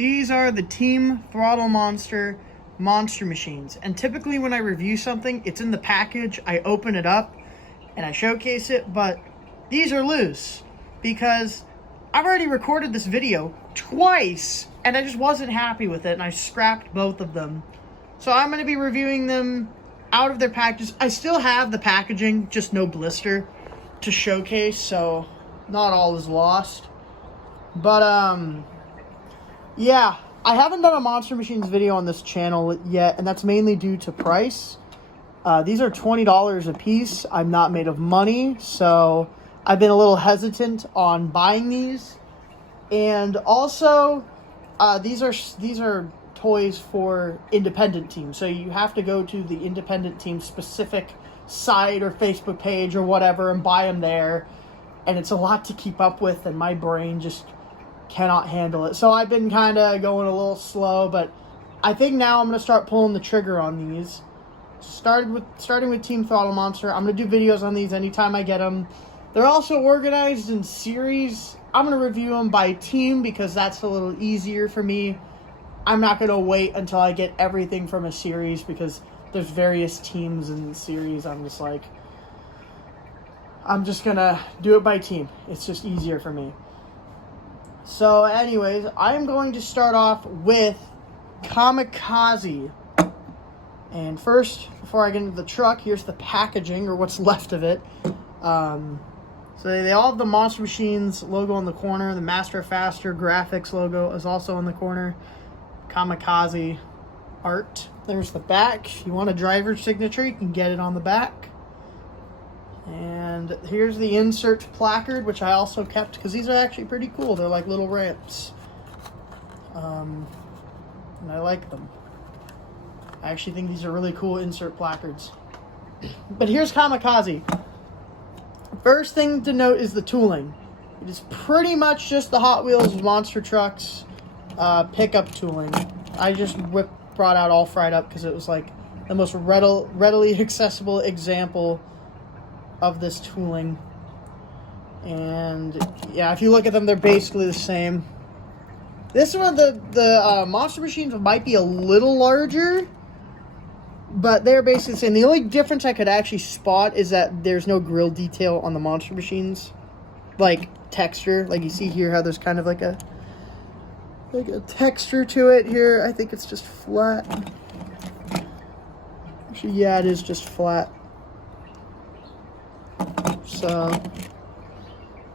These are the Team Throttle Monster monster machines. And typically when I review something, it's in the package, I open it up, and I showcase it, but these are loose because I've already recorded this video twice, and I just wasn't happy with it, and I scrapped both of them. So I'm going to be reviewing them out of their packages. I still have the packaging, just no blister to showcase, so not all is lost. But, yeah, I haven't done a Monster Machines video on this channel yet, and that's mainly due to price. These are $20 a piece. I'm not made of money, so I've been a little hesitant on buying these. And also, these are toys for independent teams, so you have to go to the independent team specific site or Facebook page or whatever and buy them there, and it's a lot to keep up with, and my brain just cannot handle it. So I've been kind of going a little slow, but I think now I'm going to start pulling the trigger on these. Starting with Team Throttle Monster. I'm going to do videos on these anytime I get them. They're also organized in series. I'm going to review them by team because that's a little easier for me. I'm not going to wait until I get everything from a series because there's various teams in the series. I'm just going to do it by team. It's just easier for me. So anyways, I'm going to start off with Kamikaze. And first, before I get into the truck, here's the packaging, or what's left of it. So they all have the Monster Machines logo in the corner. The Master Faster graphics logo is also in the corner. Kamikaze art. There's the back. If you want a driver's signature, you can get it on the back. And here's the insert placard, which I also kept because these are actually pretty cool. They're like little ramps. And I like them. I actually think these are really cool insert placards. But here's Kamikaze. First thing to note is the tooling. It is pretty much just the Hot Wheels monster trucks pickup tooling. I just brought out all fried up because it was like the most readily accessible example of this tooling. And yeah, if you look at them, they're basically the same. This one, the Monster Machines might be a little larger, but they're basically the same. The only difference I could actually spot is that there's no grill detail on the Monster Machines. Like texture, like you see here how there's kind of like a texture to it here. I think it's just flat. Actually, yeah, it is just flat. So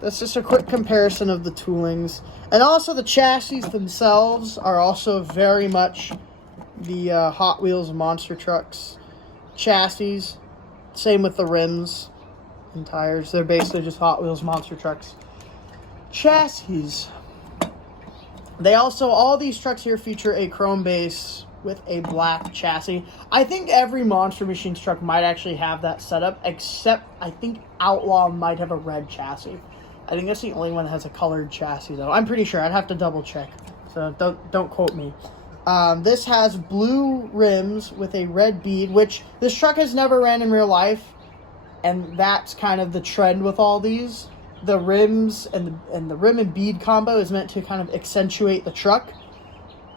that's just a quick comparison of the toolings. And also the chassis themselves are also very much the Hot Wheels monster trucks chassis. Same with the rims and tires. They're basically just Hot Wheels monster trucks chassis. They also, all these trucks here feature a chrome base with a black chassis. I think every Monster Machines truck might actually have that setup, except I think Outlaw might have a red chassis. I think that's the only one that has a colored chassis, though. I'm pretty sure. I'd have to double check, so don't quote me. This has blue rims with a red bead, which this truck has never ran in real life, and that's kind of the trend with all these. The rims and the rim and bead combo is meant to kind of accentuate the truck,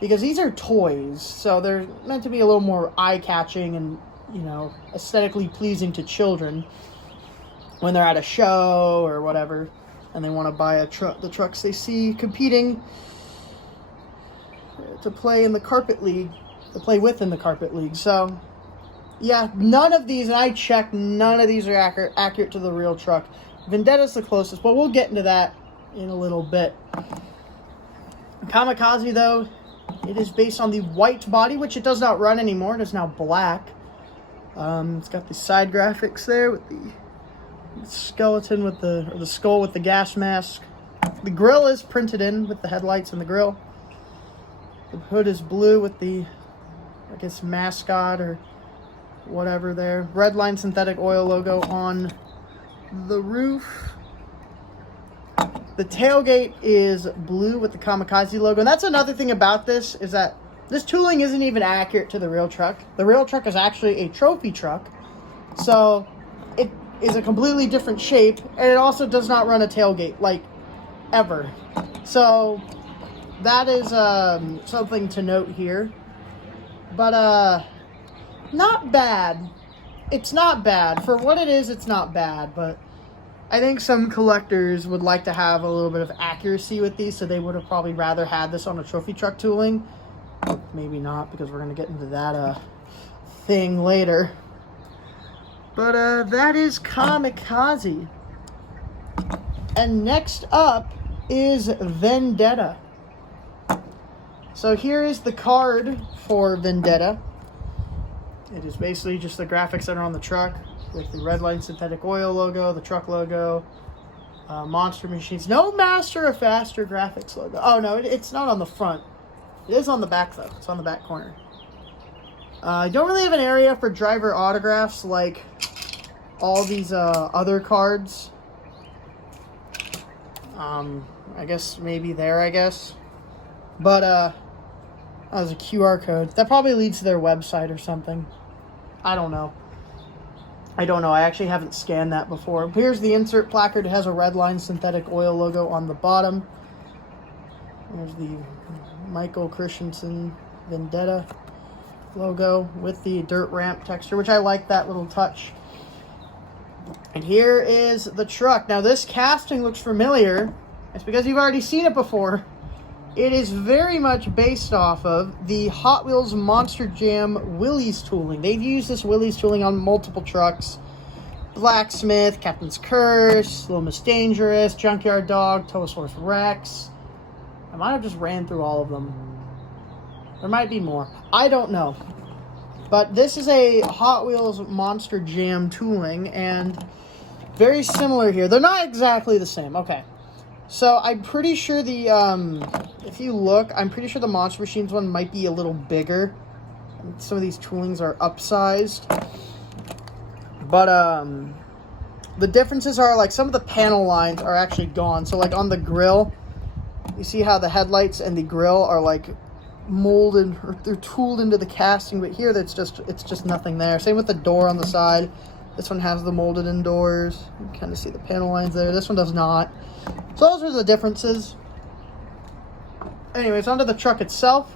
because these are toys, so they're meant to be a little more eye-catching and, you know, aesthetically pleasing to children when they're at a show or whatever, and they want to buy the trucks they see competing to play in the carpet league, to play with in the carpet league. So, yeah, none of these, and I checked, none of these are accurate to the real truck. Vendetta's the closest, but we'll get into that in a little bit. Kamikaze, though, it is based on the white body, which it does not run anymore. It is now black. It's got the side graphics there with the skeleton with the skull with the gas mask. The grill is printed in with the headlights and the grill. The hood is blue with the, I guess, mascot or whatever there. Redline synthetic oil logo on the roof. The tailgate is blue with the Kamikaze logo. And that's another thing about this, is that this tooling isn't even accurate to the real truck. The real truck is actually a trophy truck. So it is a completely different shape. And it also does not run a tailgate, like, ever. So that is something to note here. But not bad. It's not bad. For what it is, it's not bad, but I think some collectors would like to have a little bit of accuracy with these, so they would have probably rather had this on a trophy truck tooling. Maybe not, because we're going to get into that thing later. But that is Kamikaze. And next up is Vendetta. So here is the card for Vendetta. It is basically just the graphics that are on the truck, with the red line synthetic oil logo, the truck logo, Monster Machines. No Master or Faster graphics logo. Oh, no, it's not on the front. It is on the back, though. It's on the back corner. I don't really have an area for driver autographs like all these other cards. I guess maybe there, I guess. But, that was a QR code. That probably leads to their website or something. I don't know. I actually haven't scanned that before. Here's the insert placard. It has a red line synthetic oil logo on the bottom. There's the Michael Christensen Vendetta logo with the dirt ramp texture, which I like that little touch. And here is the truck. Now this casting looks familiar. It's because you've already seen it before. It is very much based off of the Hot Wheels Monster Jam Willys tooling. They've used this Willys tooling on multiple trucks. Blacksmith, Captain's Curse, Little Miss Dangerous, Junkyard Dog, Tosaurus Rex. I might have just ran through all of them. There might be more. I don't know. But this is a Hot Wheels Monster Jam tooling, and very similar here. They're not exactly the same. Okay. So I'm pretty sure the, if you look, I'm pretty sure the Monster Machines one might be a little bigger. Some of these toolings are upsized. But, the differences are, like, some of the panel lines are actually gone. So, like, on the grill, you see how the headlights and the grill are, like, molded, or they're tooled into the casting. But here, it's just nothing there. Same with the door on the side. This one has the molded in doors. You can kind of see the panel lines there. This one does not. So those are the differences. Anyways, onto the truck itself.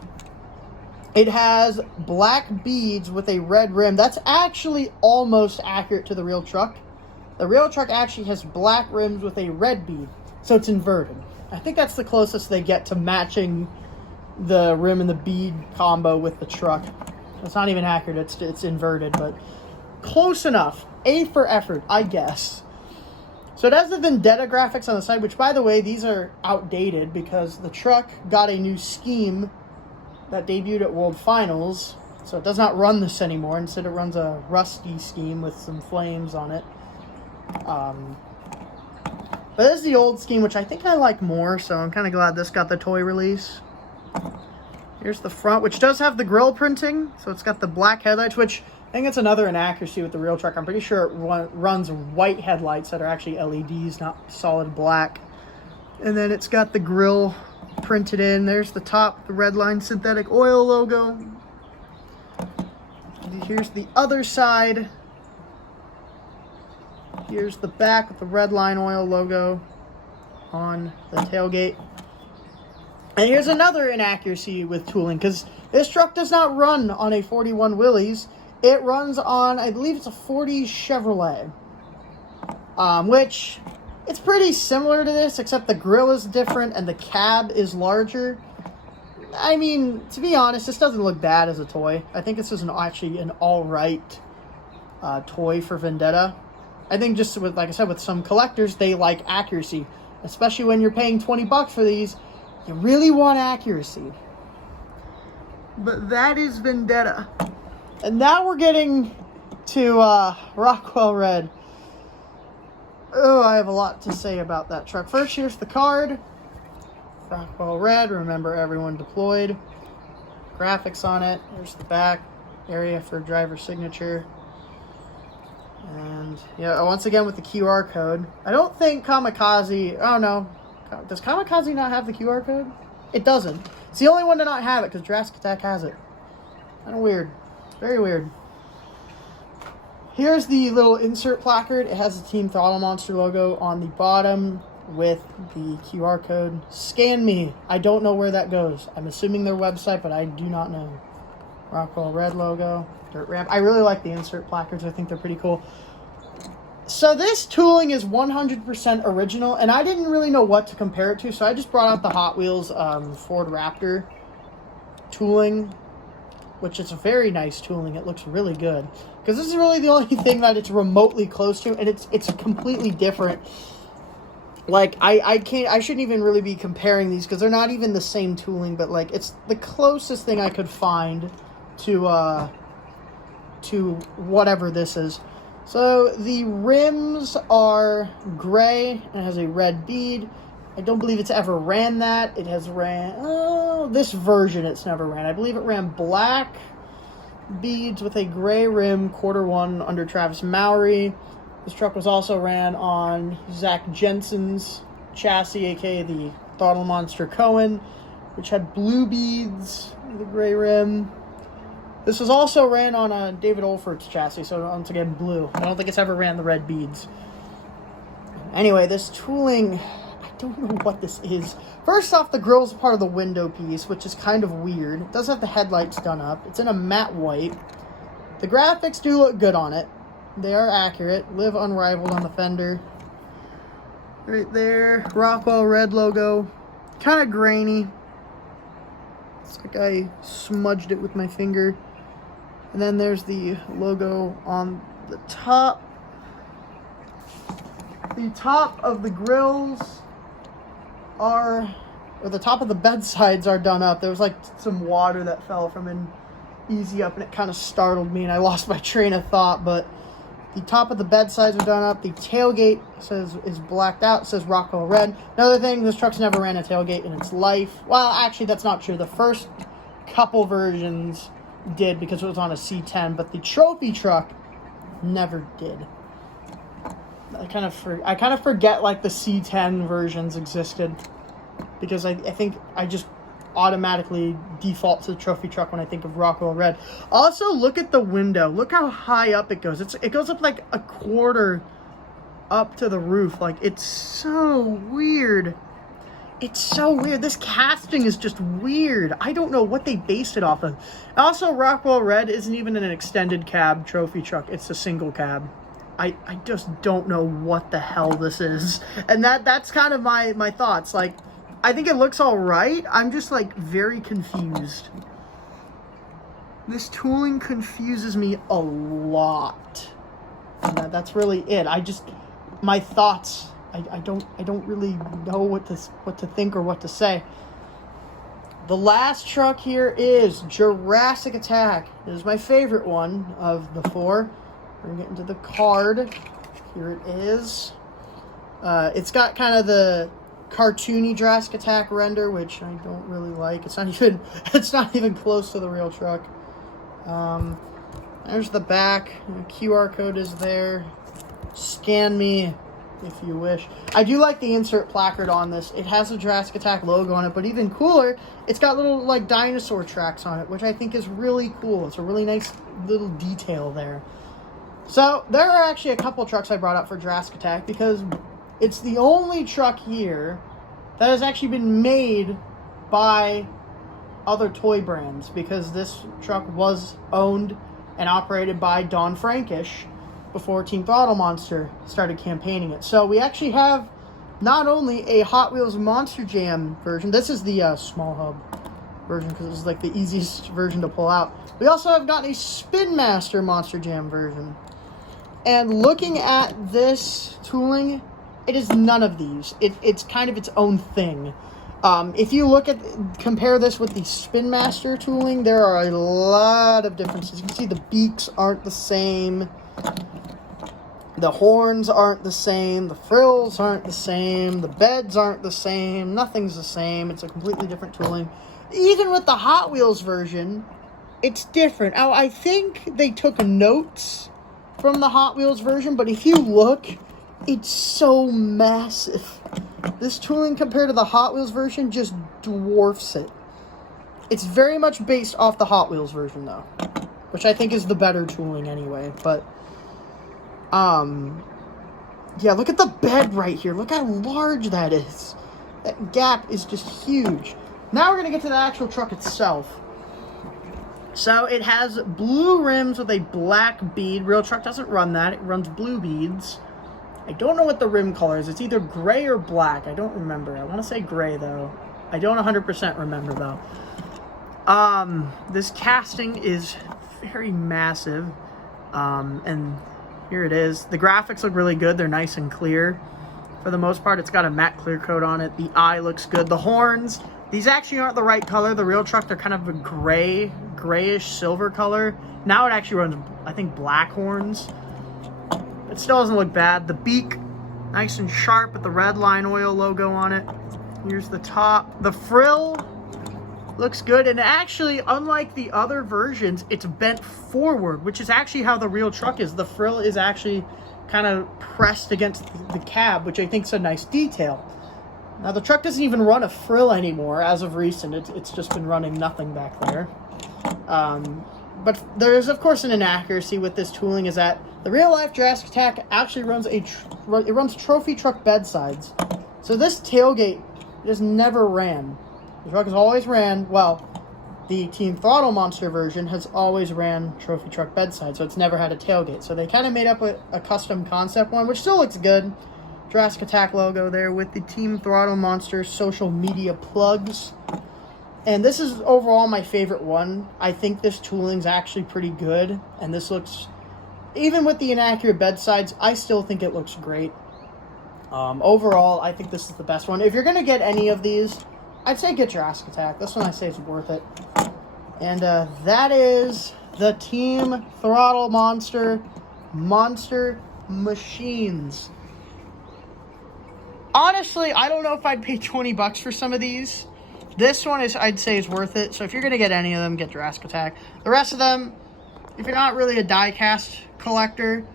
It has black beads with a red rim. That's actually almost accurate to the real truck. The real truck actually has black rims with a red bead. So it's inverted. I think that's the closest they get to matching the rim and the bead combo with the truck. It's not even accurate. It's inverted, but close enough. A for effort, I guess. So it has the Vendetta graphics on the side, which, by the way, these are outdated because the truck got a new scheme that debuted at World Finals. So it does not run this anymore. Instead, it runs a rusty scheme with some flames on it. But this is the old scheme, which I think I like more, so I'm kind of glad this got the toy release. Here's the front, which does have the grille printing. So it's got the black headlights, which I think it's another inaccuracy with the real truck. I'm pretty sure it runs white headlights that are actually LEDs, not solid black. And then it's got the grille printed in. There's the top, the red line synthetic oil logo. Here's the other side. Here's the back with the red line oil logo on the tailgate. And here's another inaccuracy with tooling, because this truck does not run on a 41 Willys. It runs on, I believe it's a 40 Chevrolet, which it's pretty similar to this, except the grille is different and the cab is larger. I mean, to be honest, this doesn't look bad as a toy. I think this is actually an all-right toy for Vendetta. I think just with, like I said, with some collectors, they like accuracy, especially when you're paying 20 bucks for these. You really want accuracy. But that is Vendetta. And now we're getting to Rockwell R.E.D. Oh, I have a lot to say about that truck. First, here's the card. Rockwell R.E.D. Remember everyone deployed. Graphics on it. Here's the back area for driver signature. And yeah, once again with the QR code. I don't think Kamikaze, oh no. Does Kamikaze not have the QR code? It doesn't. It's the only one to not have it because Jurassic Attack has it. Kind of weird. Very weird. Here's the little insert placard. It has the Team Throttle Monster logo on the bottom. with the QR code. Scan me. I don't know where that goes. I'm assuming their website, but I do not know. Rockwell R.E.D logo. Dirt ramp. I really like the insert placards. I think they're pretty cool. So this tooling is 100% original, and I didn't really know what to compare it to, so I just brought out the Hot Wheels Ford Raptor tooling, which is a very nice tooling. It looks really good, because this is really the only thing that it's remotely close to, and it's completely different. Like, I shouldn't even really be comparing these, because they're not even the same tooling, but, like, it's the closest thing I could find to whatever this is. So the rims are gray and has a red bead. I don't believe it's ever ran that. It has ran, this version it's never ran. I believe it ran black beads with a gray rim, Q1 under Travis Mowry. This truck was also ran on Zach Jensen's chassis, aka the Throttle Monster Cohen, which had blue beads with a gray rim. This was also ran on David Olford's chassis, so once again, blue. I don't think it's ever ran the red beads. Anyway, this tooling, I don't know what this is. First off, the grill's part of the window piece, which is kind of weird. It does have the headlights done up. It's in a matte white. The graphics do look good on it. They are accurate. Live unrivaled on the fender. Right there, Rockwell R.E.D logo. Kind of grainy. It's like I smudged it with my finger. And then there's the logo on the top. The top of the grills or the top of the bed sides are done up. There was like some water that fell from an easy up, and it kind of startled me, and I lost my train of thought. But the top of the bed sides are done up. The tailgate is blacked out. It says Rockwell R.E.D. Another thing, this truck's never ran a tailgate in its life. Well, actually, that's not true. The first couple versions did, because it was on a C10, but the trophy truck never did. I kind of forget like the C10 versions existed, because I think I just automatically default to the trophy truck when I think of Rockwell R.E.D. Also, look at the window. Look how high up it goes. It goes up like a quarter up to the roof. Like, it's so weird. It's so weird. This casting is just weird. I don't know what they based it off of. Also, Rockwell R.E.D isn't even an extended cab trophy truck. It's a single cab. I just don't know what the hell this is. And that's kind of my thoughts. Like, I think it looks all right. I'm just, like, very confused. This tooling confuses me a lot. And that's really it. My thoughts, I don't really know what to think or what to say. The last truck here is Jurassic Attack. It is my favorite one of the four. We're gonna get into the card. Here it is. It's got kind of the cartoony Jurassic Attack render, which I don't really like. It's not even close to the real truck. There's the back. The QR code is there. Scan me if you wish. I do like the insert placard on this. It has a Jurassic Attack logo on it, but even cooler, it's got little like dinosaur tracks on it, which I think is really cool. It's a really nice little detail there. So there are actually a couple trucks I brought up for Jurassic Attack, because it's the only truck here that has actually been made by other toy brands, because this truck was owned and operated by Don Frankish before Team Throttle Monster started campaigning it. So we actually have not only a Hot Wheels Monster Jam version, this is the small hub version, because it's like the easiest version to pull out. We also have gotten a Spin Master Monster Jam version. And looking at this tooling, it is none of these. It's kind of its own thing. If you compare this with the Spin Master tooling, there are a lot of differences. You can see the beaks aren't the same. The horns aren't the same. The frills aren't the same. The beds aren't the same. Nothing's the same. It's a completely different tooling. Even with the Hot Wheels version, it's different. Now, I think they took notes from the Hot Wheels version, but if you look, it's so massive. This tooling compared to the Hot Wheels version just dwarfs it. It's very much based off the Hot Wheels version, though, which I think is the better tooling anyway. But Yeah, look at the bed right here. Look how large that is. That gap is just huge. Now we're going to get to the actual truck itself. So it has blue rims with a black bead. Real truck doesn't run that. It runs blue beads. I don't know what the rim color is. It's either gray or black. I don't remember. I want to say gray, though. I don't 100% remember, though. This casting is very massive. And here it is. The graphics look really good. They're nice and clear. For the most part, it's got a matte clear coat on it. The eye looks good. The horns, these actually aren't the right color. The real truck, they're kind of a grayish silver color. Now it actually runs, I think, black horns. It still doesn't look bad. The beak, nice and sharp with the red line oil logo on it. Here's the top. The frill looks good. And actually, unlike the other versions, it's bent forward, which is actually how the real truck is. The frill is actually kind of pressed against the cab, which I think is a nice detail. Now, the truck doesn't even run a frill anymore as of recent. It's just been running nothing back there. But there is, of course, an inaccuracy with this tooling, is that the real-life Jurassic Attack actually runs it runs trophy truck bedsides. So this tailgate just never ran. The truck has always ran, well, the Team Throttle Monster version has always ran trophy truck bedside, so it's never had a tailgate. So they kind of made up a custom concept one, which still looks good. Jurassic Attack logo there with the Team Throttle Monster social media plugs. And this is overall my favorite one. I think this tooling's actually pretty good, and this looks, even with the inaccurate bedsides, I still think it looks great. Overall, I think this is the best one. If you're going to get any of these, I'd say get Jurassic Attack. This one I say is worth it. And that is the Team Throttle Monster machines. Honestly, I don't know if I'd pay 20 bucks for some of these. This one is, I'd say, is worth it. So if you're going to get any of them, get Jurassic Attack. The rest of them, if you're not really a die-cast collector,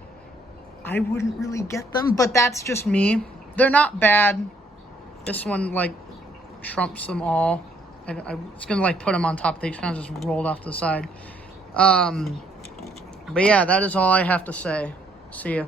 I wouldn't really get them. But that's just me. They're not bad. This one, like, trumps them all. I was going to, like, put them on top. They kind of just rolled off to the side. But yeah, that is all I have to say. See ya.